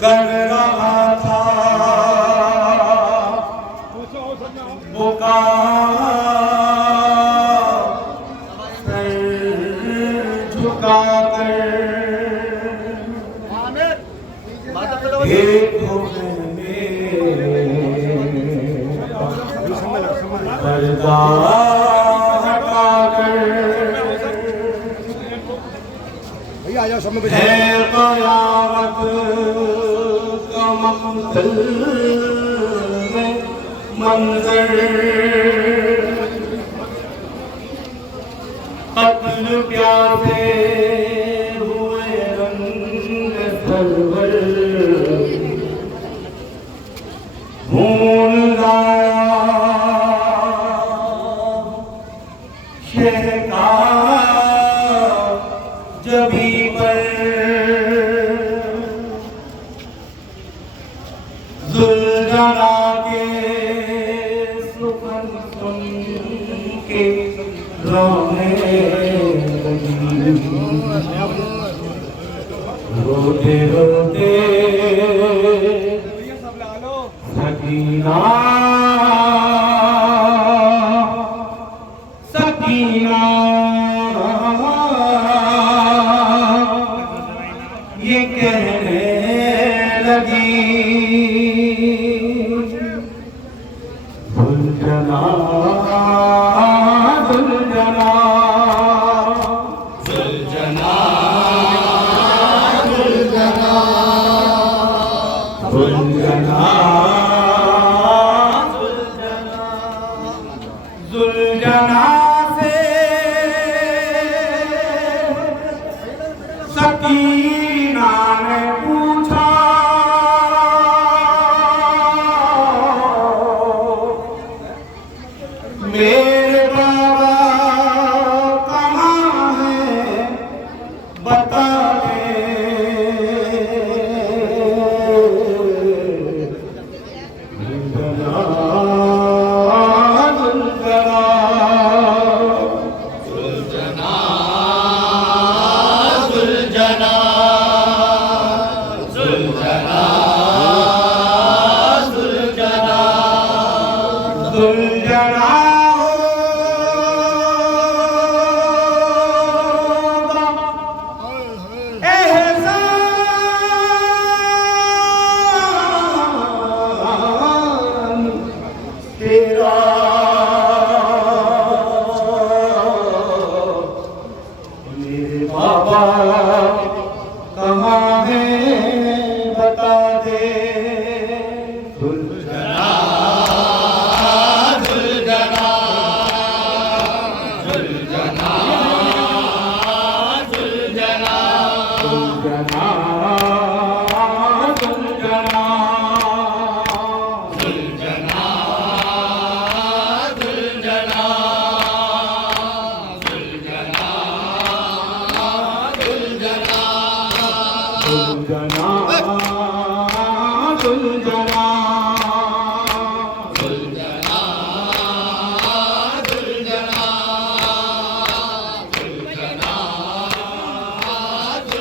कर रहा था मंजर कत्ल प्यासे हुए रंग सरवर खून गाया शह का जबी पर जुल्जना के सुखन सुन के रोने रोते रोते सकीना सकीना ये कहने लगी दुल्हना दुल्हना दुल्हना दुल्हना दुल्हना दुल्हना से सकीना ने पूछा मेरे बाबा कहाँ है बता दे दुल्हना दुल्हना दुल्हना दुल्हना दुल्हना दुल्हना बाबा कहाँ है बता दे दुल्हना दुल्हना दुल्हना दुल्हना दुल्हना दुल्हना दुल्हना दुल्हना दुल्हना दुल्हना दुल्हना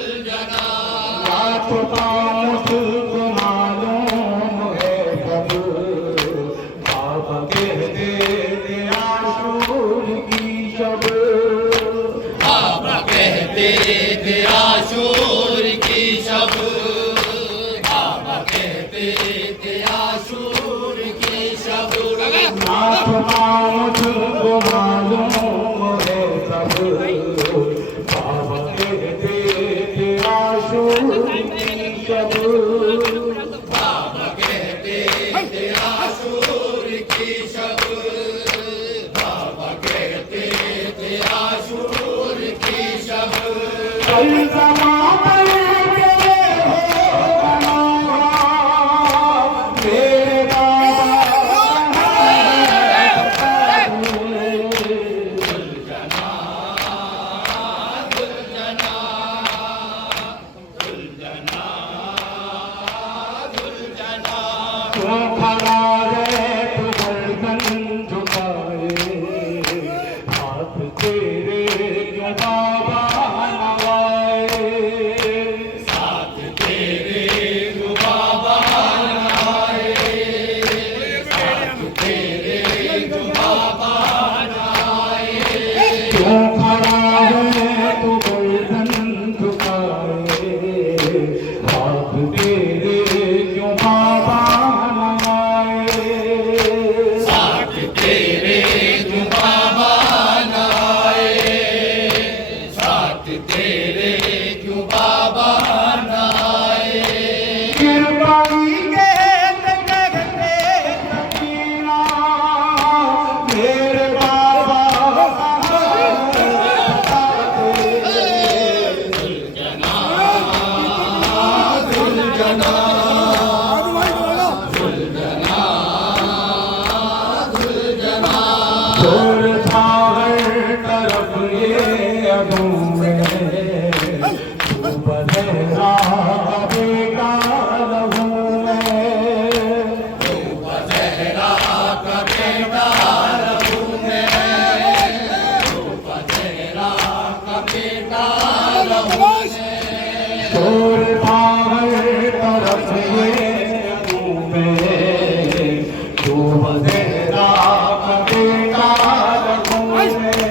दुल्हना दुल्हना मुझको मालूम है सब बाबा कहते थे आशूर की शब बाबा कहते थे आशूर की शब बाबा कहते थे आशूर की शब कल ज़माने के हो मेरे तू खड़ा है तू गर्दन झुकाए हाथ तेरे क्यों बाबा नवाए साथ तेरे जो बाबा नवाए साथ तेरे जो बाबा नवाए तू खड़ा है तू गर्दन झुकाए हाथ तेरे क्यों बाबा साथ तेरे जो बाबा नवाए साथ तेरे जो बाबा नवाए कृपाई के कहते सकीना मेरे बाबा छोड़ था हर तरफ ये अदू में तू बदला बेटा रहूं मैं बजरा का बेटा रहूं मैं बजरा का बेटा रहूं छोड़ था हर तरफ ये अदू में तू बदला बेटा रहूं मैं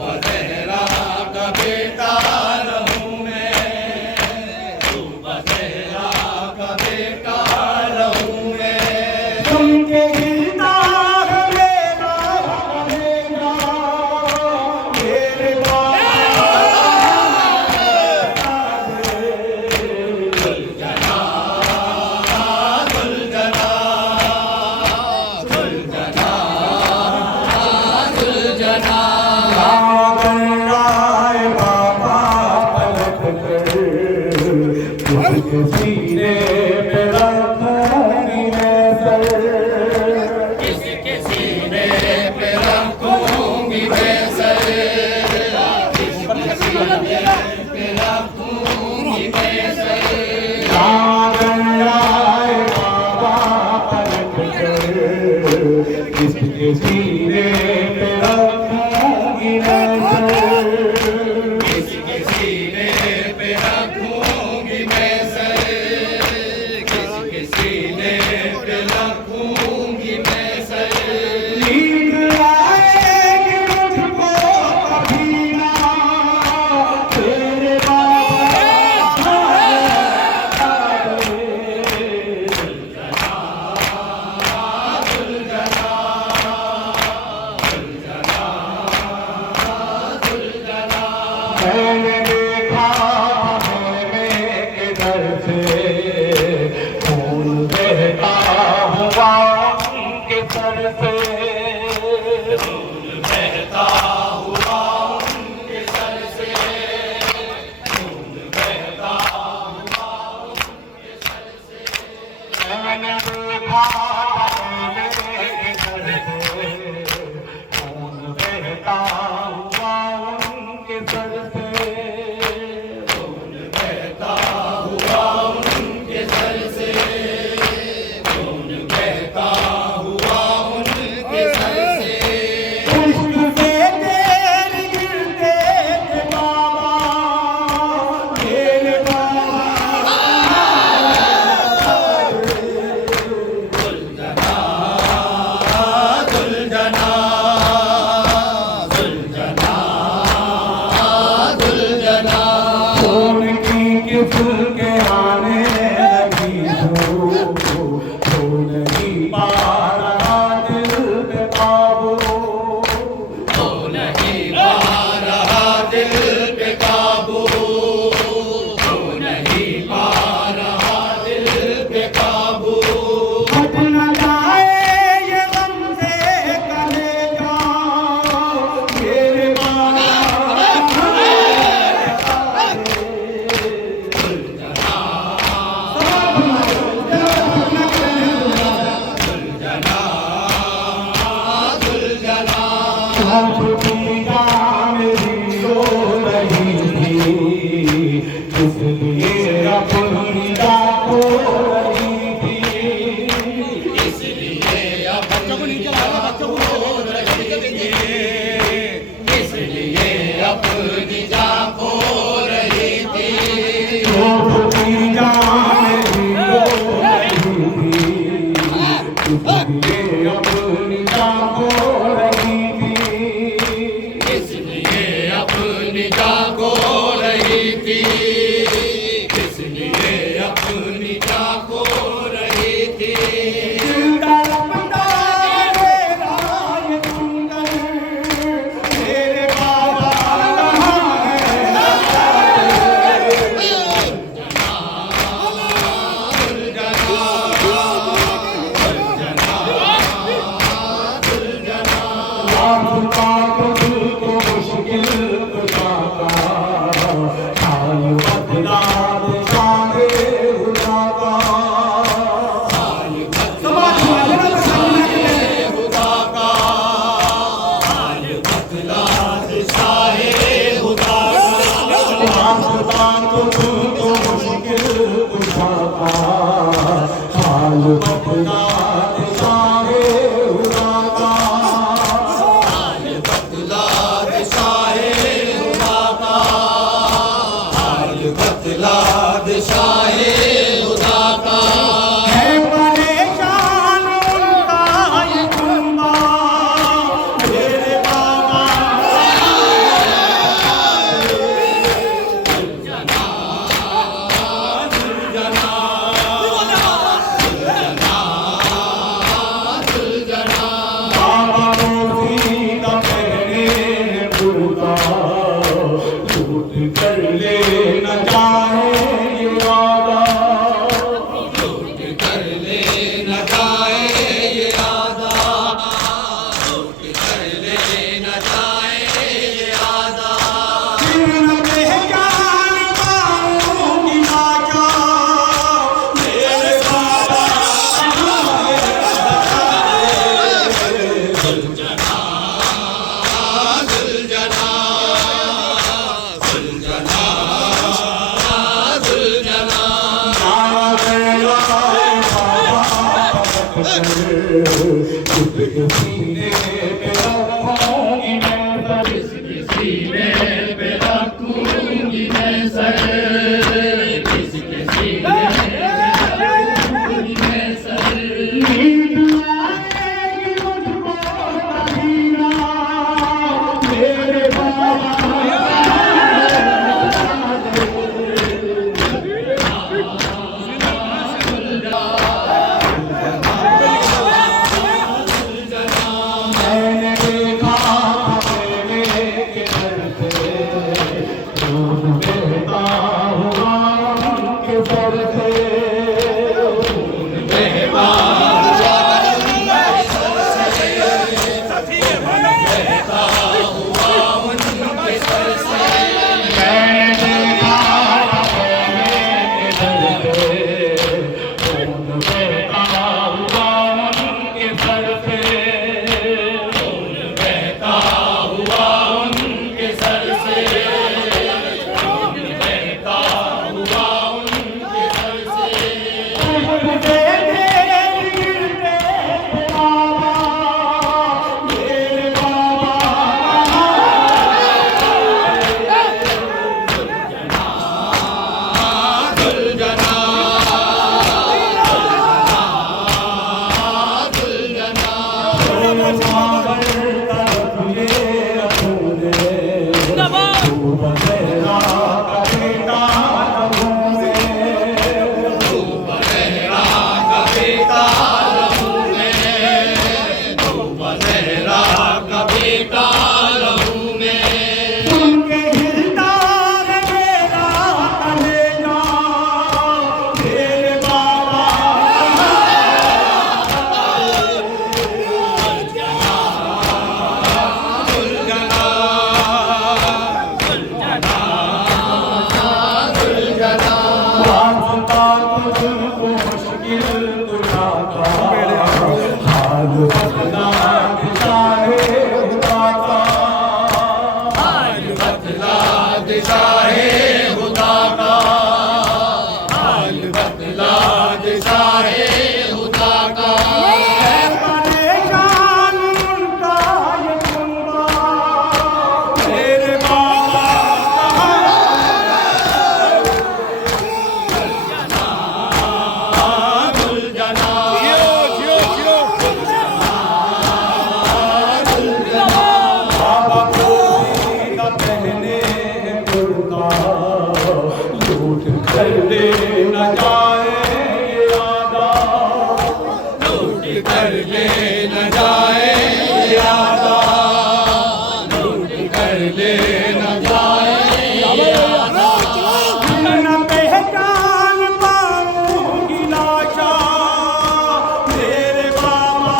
बजरा का बेटा रहूं मैं बजरा का बेटा रहूं मैं सुन के गीता मेरा रहेगा मेरे बाबा पलट कर सीने पे रखूंगी मैं सर किसके सीने पे रखूंगी मैं सर किसके सीने पे रखूंगी मैं सर बाबा पलट कर किसके सीने पे रखूंगी मैं सर किसके सीने पे रखूंगी मैं सर किसके सीने पे रखूंगी मैं सर नींद आएगी मुझको कभी ना तेरे बाबा मैंने देखा है किधर से खून बहता हुआ उनके सर से बहता हुआ उनके सर से खून बहता हुआ उनके सर से मैंने देखा है किधर से खून बहता हुआ उनके सर से बहता हुआ उनके सर से खून बहता हुआ उनके सर से पुष्प से तेरी गिरते थे बाबा मेरे बाबा की जान मेरी रो रही थी, इसलिए अपनी जान खो रही थी, इसलिए अपनी जान खो रही थी, इसलिए अपनी जान खो रही थी। की जान मेरी रो रही थी, इसलिए अपनी जान खो रही थी, इसलिए अपनी जान खो रही थी, इसलिए अपनी जान खो रही थी। मेरे बाबा मुश्किल खुदा का हाल बदला सारे खुदा का खुदा का हाल बदला शाहे खुदा तो मुश्किल खुदा का हाल बदला सारे खुदा का बदला शाहे खुदा का हाल बदला शाहे खुदा का। है परेशान उनका ये कुंबा मेरे बाबा बाबा मोती का पहने पुरता लूट कर ले न जाए ये वादा कर ले न जाए ये आदा, कर ले न जाए ये आदा। सीने पे रखूंगी मैं सर, किसके सीने पे रखूंगी मैं सर। मेरे बाबा मैंने देखा मेरे के दर से खून बहता हुआ उनके सर से मैंने देखा मेरे के दर से खून बहता हुआ उनके सर से बहता हुआ उनके सर से, बहता हुआ उनके सर से। हाल बदला सारे खुदा का शाहे हुदा का परेशान उनका ये कुंबा मेरे बाबा बाबा को न पहने कुर्ता लूट कर ले न जाए यादा लूट कर ले न जाए यादा लूट कर ले न जाए यादा न पहचान पाऊंगी लाशा मेरे बाबा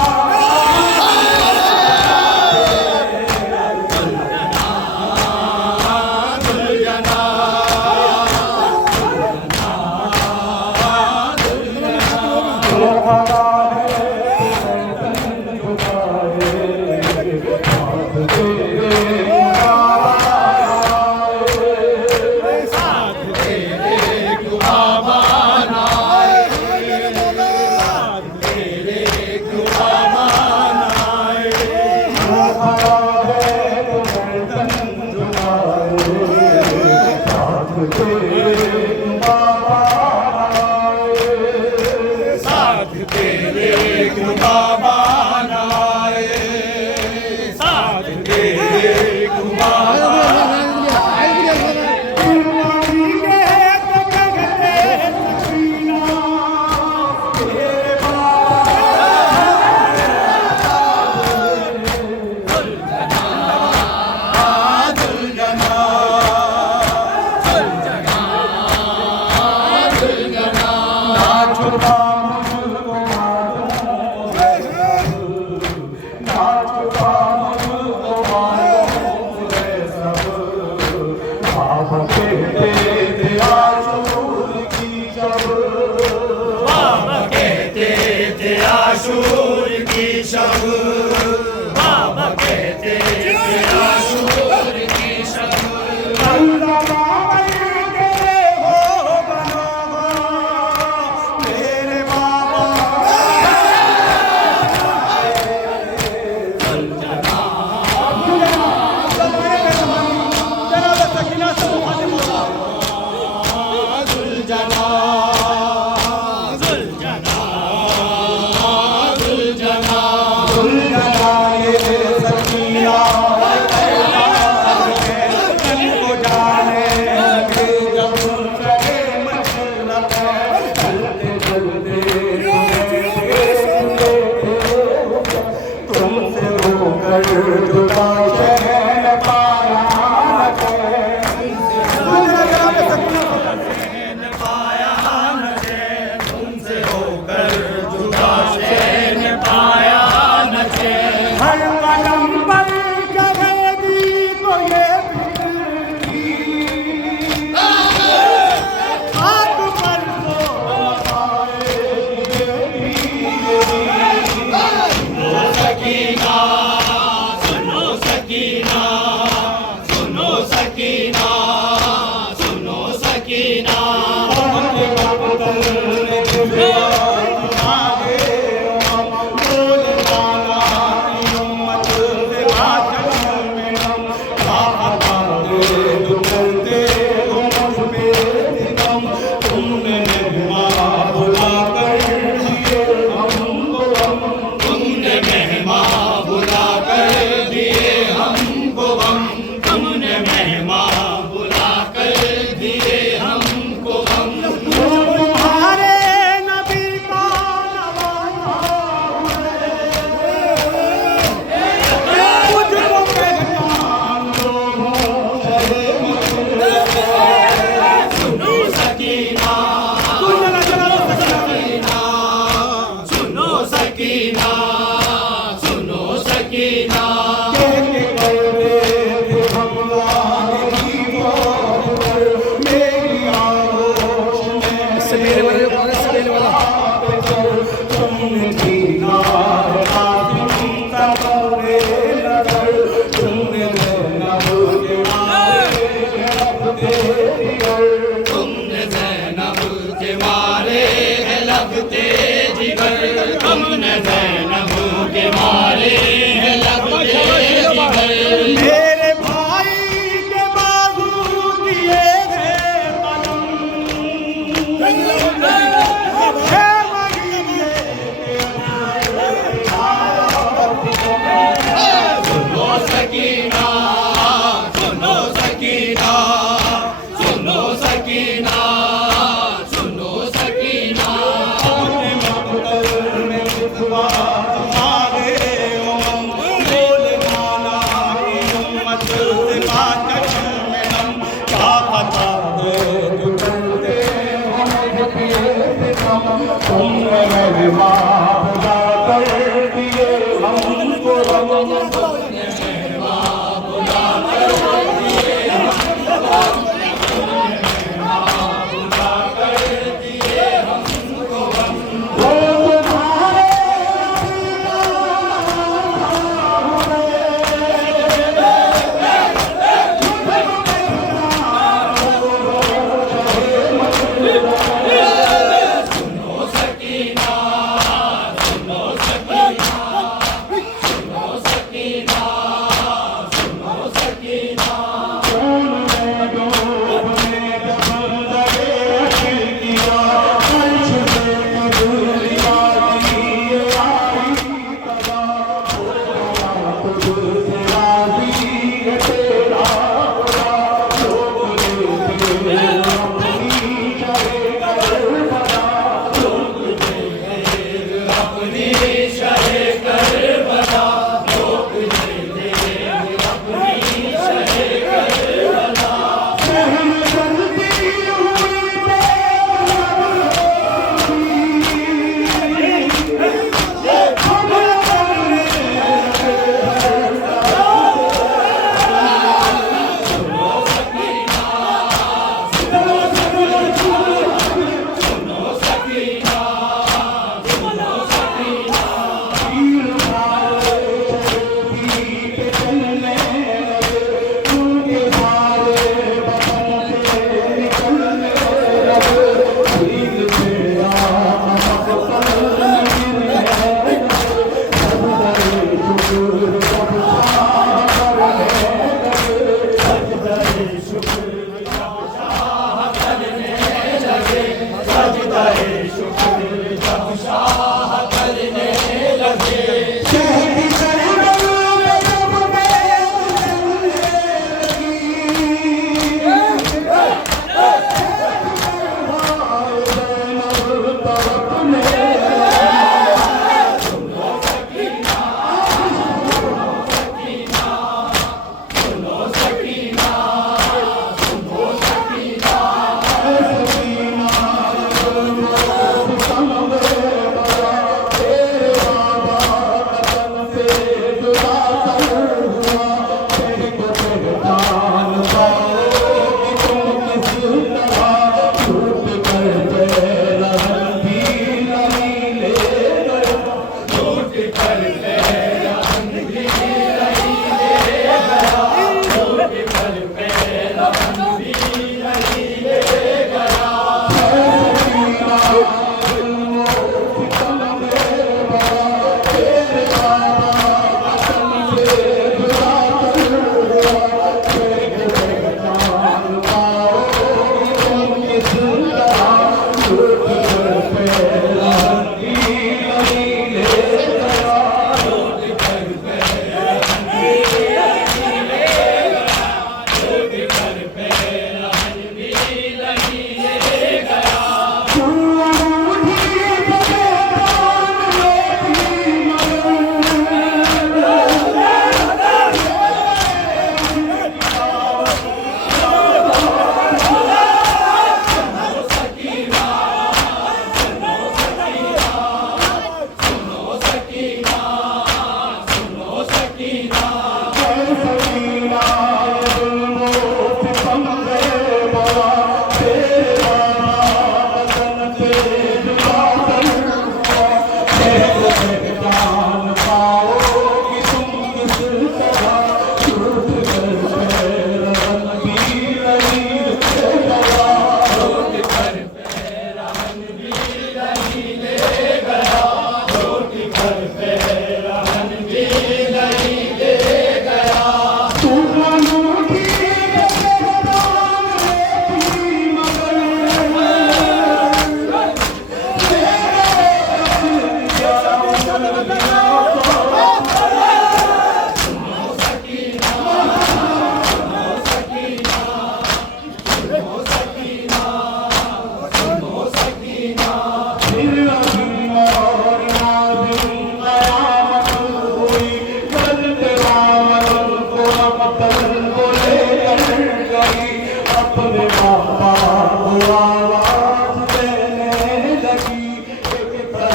साथ तेरे बाबा नाए साथ तेरे बाबा बाबा कहते थे आशूर की शब बाबा कहते थे आशूर की शब मेरे बाबा जुलजना लगते जिगर तुम न ज़ैनबू के मारे हैं लगते जिगर मेरे भाई के बाजू किए हैं कलम सुनो सकीना सुनो सकीना सुनो सकीना सुनो सकीना Come on.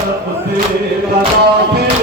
उसे बना के